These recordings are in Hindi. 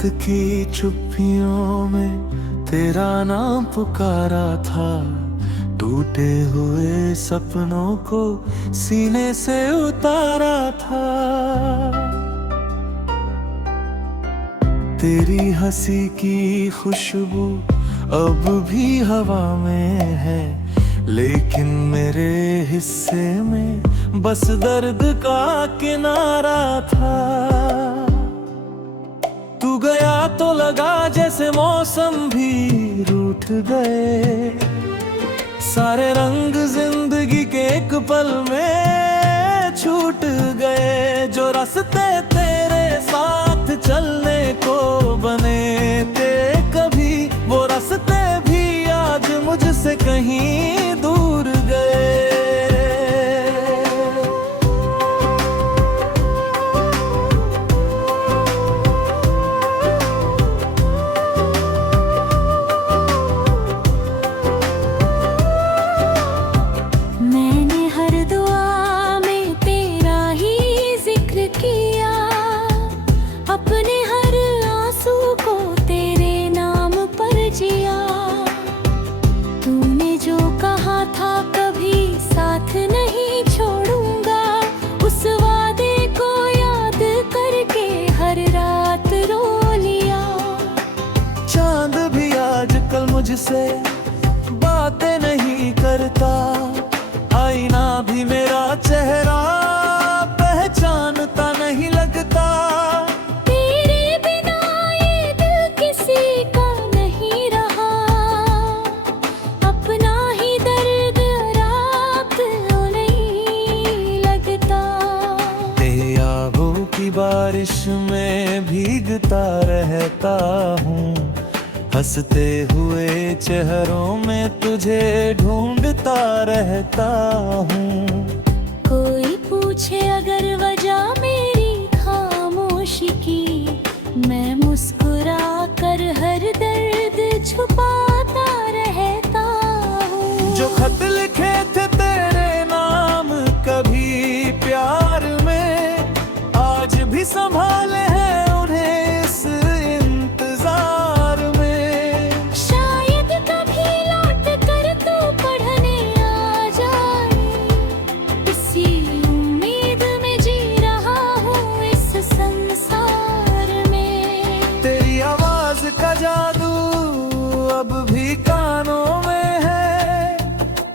रात की चुप्पियों में तेरा नाम पुकारा था। टूटे हुए सपनों को सीने से उतारा था। तेरी हंसी की खुशबू अब भी हवा में है, लेकिन मेरे हिस्से में बस दर्द का किनारा था। तू गया तो लगा जैसे मौसम भी रूठ गए, सारे रंग जिंदगी के एक पल में छूट गए। जो रास्ते तेरे साथ चलने को बने थे कभी, वो रास्ते भी आज मुझसे कहीं दूर गए। अपने हर आंसू को तेरे नाम पर जिया। तूने जो कहा था कभी साथ नहीं छोड़ूंगा, उस वादे को याद करके हर रात रो लिया। चांद भी आजकल मुझसे बातें नहीं करता, आईना भी मेरा चेहरा पहचानता नहीं लगता। बारिश में भीगता रहता हूँ, हंसते हुए चेहरों में तुझे ढूंढता रहता हूँ। कोई पूछे अगर वजह मेरी खामोशी की, मैं मुस्कुरा कर हर दर्द छुपाता रहता हूँ। जो खत लिखे थे तेरे नाम कभी प्यार में, आज भी संभाले हैं उन्हें इस इंतजार में। शायद कभी लौट कर तू पढ़ने आ जाए, इसी उम्मीद में जी रहा हूँ इस संसार में। तेरी आवाज का जादू अब भी कानों में है,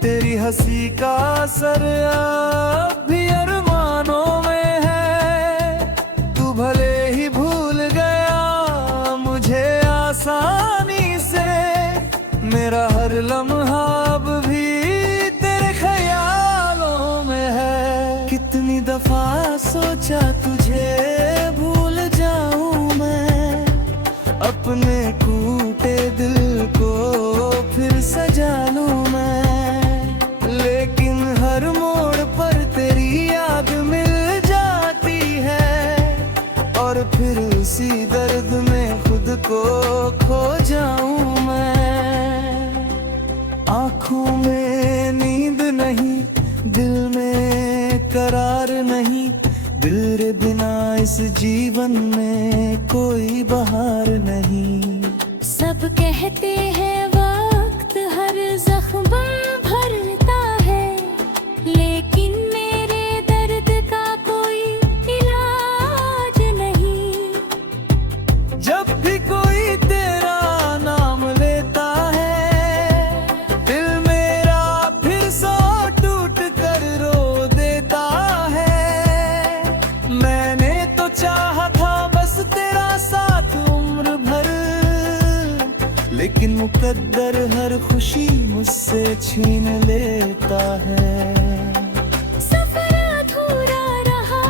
तेरी हंसी का असर अब भी अरमानों में। भले ही भूल गया मुझे आसानी से, मेरा हर लम्हा अब भी तेरे ख्यालों में है। कितनी दफा सोचा तुझे भूल जाऊं मैं, अपने टूटे दिल को फिर सजा लूं मैं, लेकिन हर मोड़ पर तेरी याद मिल जाती है, और फिर उसी दर्द में खुद को खो जाऊं मैं। आँखों में नींद नहीं, दिल में करार नहीं, तेरे बिना इस जीवन में कोई बहार नहीं। सब कहते हैं वक्त हर जख्म भरता है, लेकिन मेरे दर्द का कोई इलाज नहीं। जब भी कोई तेरा नाम लेता है, दिल मेरा फिर सौ टूट कर रो देता है। मैंने तो चाहा था बस तेरा साथ उम्र भर, लेकिन मुकद्दर हर खुशी मुझसे छीन लेता है। सफर अधूरा रहा,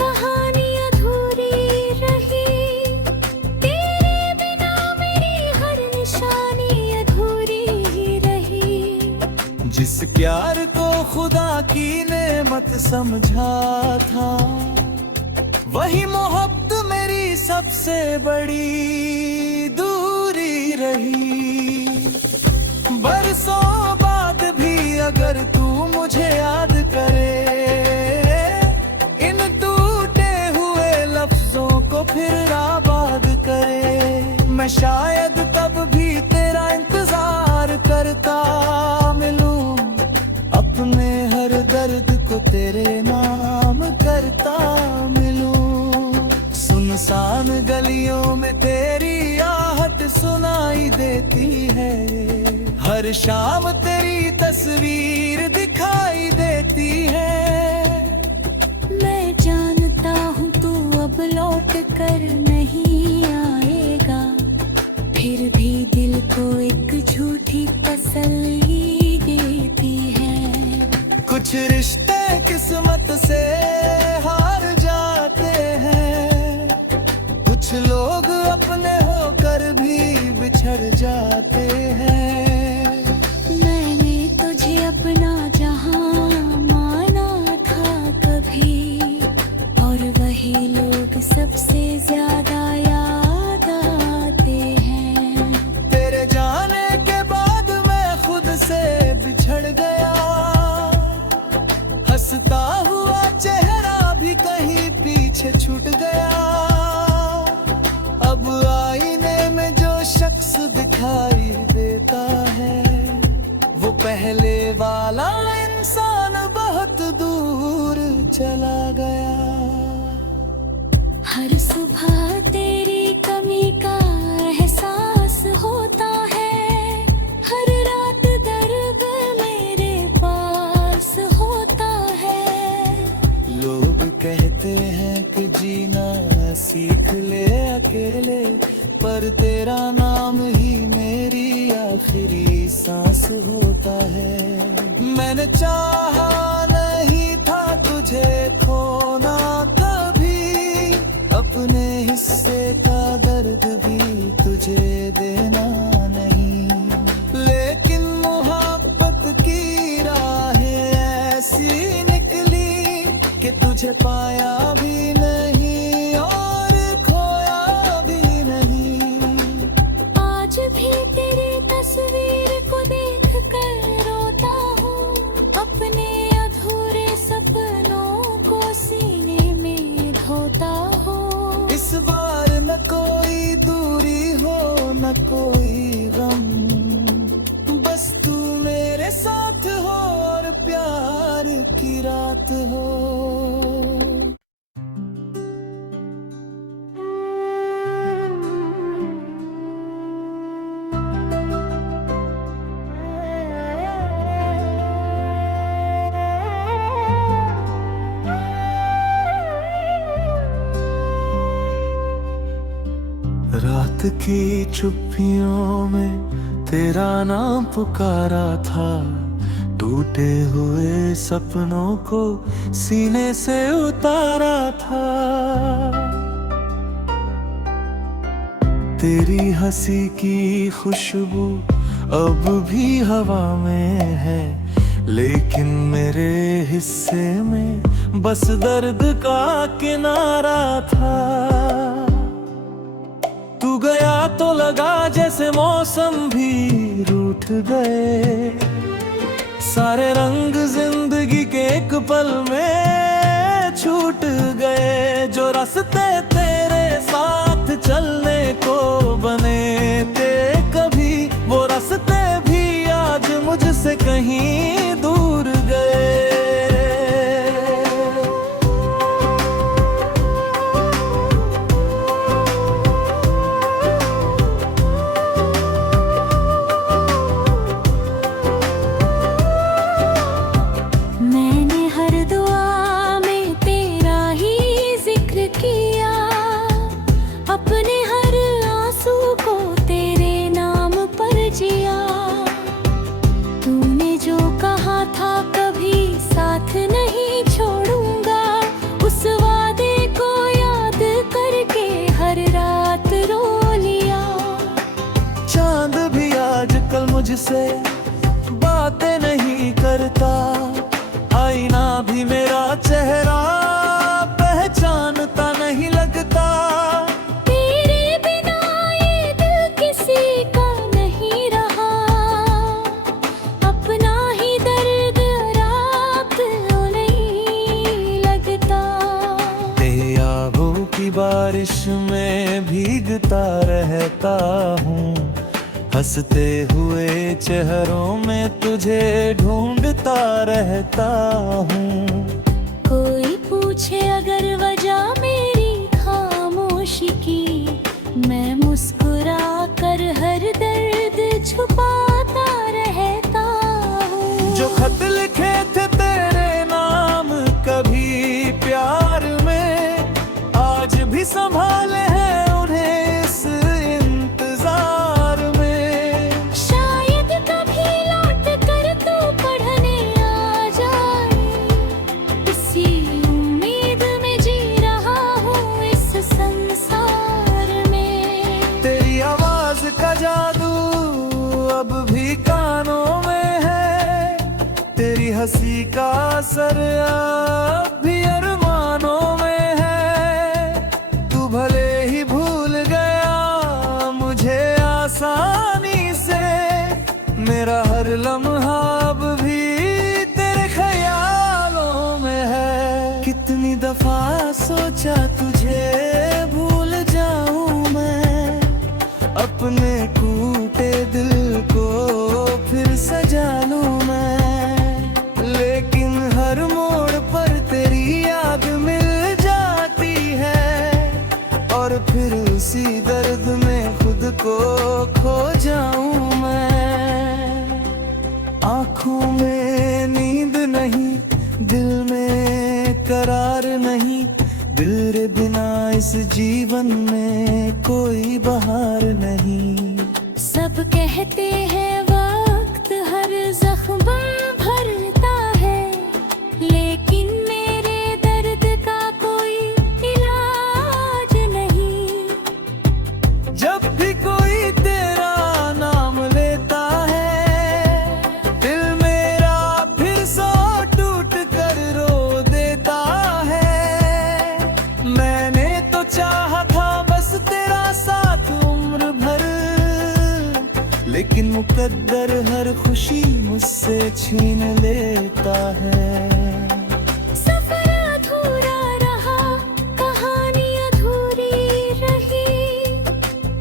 कहानी अधूरी रही, तेरे बिना मेरी हर निशानी अधूरी ही रही। जिस प्यार को खुदा की नेमत समझा था, वही मोहब्बत मेरी सबसे बड़ी दूरी रही। बरसों बाद भी अगर तू मुझे याद करे, इन टूटे हुए लफ्जों को फिर आबाद करे। करता मिलूं। सुनसान गलियों में तेरी आहट सुनाई देती है, हर शाम तेरी तस्वीर दिखाई देती है। मैं जानता हूँ तू अब लौट कर नहीं आएगा, फिर भी दिल को एक झूठी तसल्ली देती है। कुछ रिश्ते किस्मत से हार जाते हैं, कुछ लोग अपने होकर भी बिछड़ जाते हैं। मैंने तुझे अपना जहां माना था कभी, और वही लोग सबसे ज्यादा याद आते हैं। तेरे जाने के बाद मैं खुद से बिछड़ गया, हंसता हुआ चेहरा भी कहीं पीछे छूट गया। अब आईने में जो शख्स दिखाई देता है, वो पहले वाला इंसान बहुत दूर चला गया। हर सुबह तेरी कमी का एहसास होता है, हर रात दर्द मेरे पास होता है। लोग कहते हैं कि जीना सीख ले अकेले, पर तेरा नाम ही मेरी आखिरी सांस होता है। मैंने चाहा नहीं था तुझे खोना कभी, अपने हिस्से का दर्द भी तुझे देना नहीं, लेकिन मोहब्बत की राहें ऐसी निकली कि तुझे पाया भी नहीं और खोया भी नहीं। आज भी तेरी तस्वीर को देख कर रोता हूँ, अपने अधूरे सपनों को सीने में ढोता हूँ। इस बार न कोई दूरी हो न कोई गम, बस तू मेरे साथ हो और प्यार की रात हो। रात की चुप्पियों में तेरा नाम पुकारा था, टूटे हुए सपनों को सीने से उतारा था। तेरी हंसी की खुशबू अब भी हवा में है, लेकिन मेरे हिस्से में बस दर्द का किनारा था। तू गया तो लगा जैसे मौसम भी रूठ गए, सारे रंग जिंदगी के एक पल में छूट गए। जो रास्ते तेरे साथ चलने को बने थे कभी, वो रास्ते भी आज मुझसे कहीं दूर गए। मुझसे बातें नहीं करता, आईना भी मेरा चेहरा पहचानता नहीं लगता। तेरे बिना ये दिल किसी का नहीं रहा, अपना ही दर्द रात नहीं लगता। तेरी आहों की बारिश में भीगता रहता हूँ, हंसते हुए चेहरों में तुझे ढूंढता रहता हूँ। कोई पूछे अगर वजह मेरी खामोशी की, मैं मुस्कुरा कर हर दर्द छुपाता रहता हूँ। जो खत लिखे थे तेरे नाम कभी प्यार में, आज भी संभाले हैं उन्हें इस इंतजार में। शायद कभी लौट कर तू पढ़ने आ जाए, इसी उम्मीद में जी रहा हूँ इस संसार में। तेरी आवाज का जादू अब भी कानों में है, तेरी हंसी का असर अब भी अरमानों में है। तू भले ही भूल गया मुझे आसानी से, मेरा हर लम्हा अब भी तेरे ख्यालों में है। कितनी दफा सोचा तुझे भूल जाऊं मैं, अपने टूटे दिल को फिर सजा लूं मैं, लेकिन हर मोड़ पर तेरी याद मिल जाती है, और फिर उसी दर्द में खुद को खो जाऊं मैं। आँखों में नींद नहीं, दिल में करार नहीं, दिल रे बिना इस जीवन में कोई बहार नहीं। सब कहते हैं वक्त हर जख्म भरता है, लेकिन मेरे दर्द का कोई इलाज नहीं। जब भी कोई तेरा नाम लेता है, दिल मेरा फिर सौ टूट कर रो देता है। मैंने तो चाहा था बस तेरा साथ उम्र भर, लेकिन मुकद्दर हर खुशी मुझसे छीन लेता है। सफर अधूरा रहा, कहानी अधूरी रही,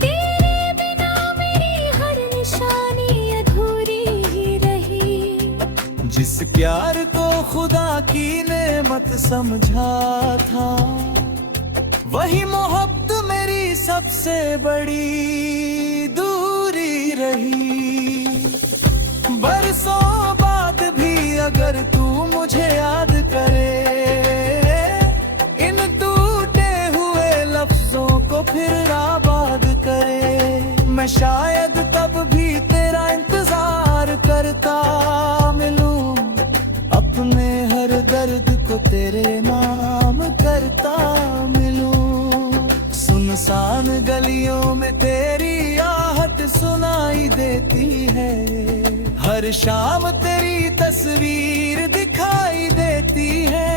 तेरे बिना मेरी हर निशानी अधूरी ही रही। जिस प्यार को खुदा की नेमत समझा था, वही मोहब्बत मेरी सबसे बड़ी दूरी रही। बरसों बाद भी अगर तू मुझे याद करे, इन टूटे हुए लफ्जों को फिर आबाद करे, मैं शायद तब भी तेरा इंतजार करता मिलूं, अपने हर दर्द को तेरे नाम करता मिलूं। सुनसान गलियों में तेरी आहट सुनाई देती है, हर शाम तेरी तस्वीर दिखाई देती है।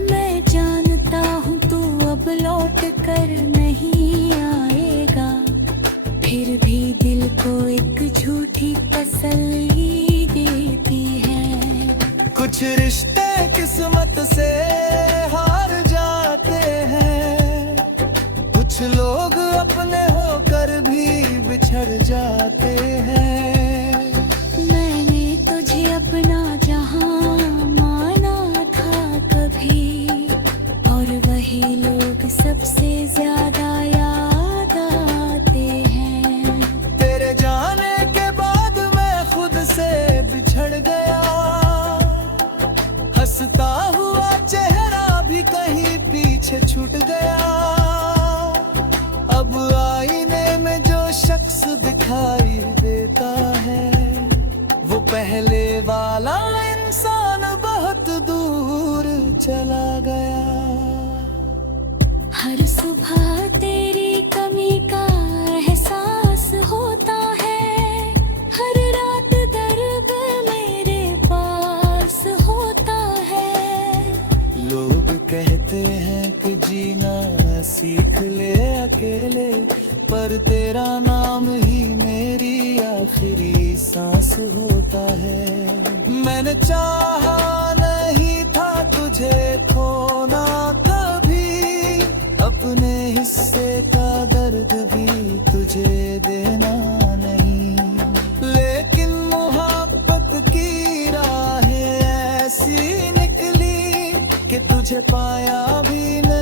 मैं जानता हूँ तू अब लौट कर नहीं आएगा, फिर भी दिल को एक झूठी तसल्ली देती है। कुछ रिश्ते किस्मत से हार जाते हैं, कुछ लोग अपने होकर भी बिछड़ जाते हैं। मैंने तुझे अपना जहां माना था कभी, और वही लोग सबसे ज्यादा याद आते हैं। तेरे जाने के बाद मैं खुद से बिछड़ गया, हंसता हुआ चेहरा भी कहीं पीछे छूट गया। अब आईने में जो शख्स दिखाई देता है, वो पहले वाला इंसान बहुत दूर चला गया। हर सुबह तेरी कमी का एहसास होता है, हर रात दर्द मेरे पास होता है। लोग कहते हैं कि जीना सीख ले अकेले, पर तेरा नाम ही मेरी आखिरी सांस होता है। मैंने चाहा नहीं था तुझे खोना कभी, अपने हिस्से का दर्द भी तुझे देना नहीं, लेकिन मोहब्बत की राहें ऐसी निकली कि तुझे पाया भी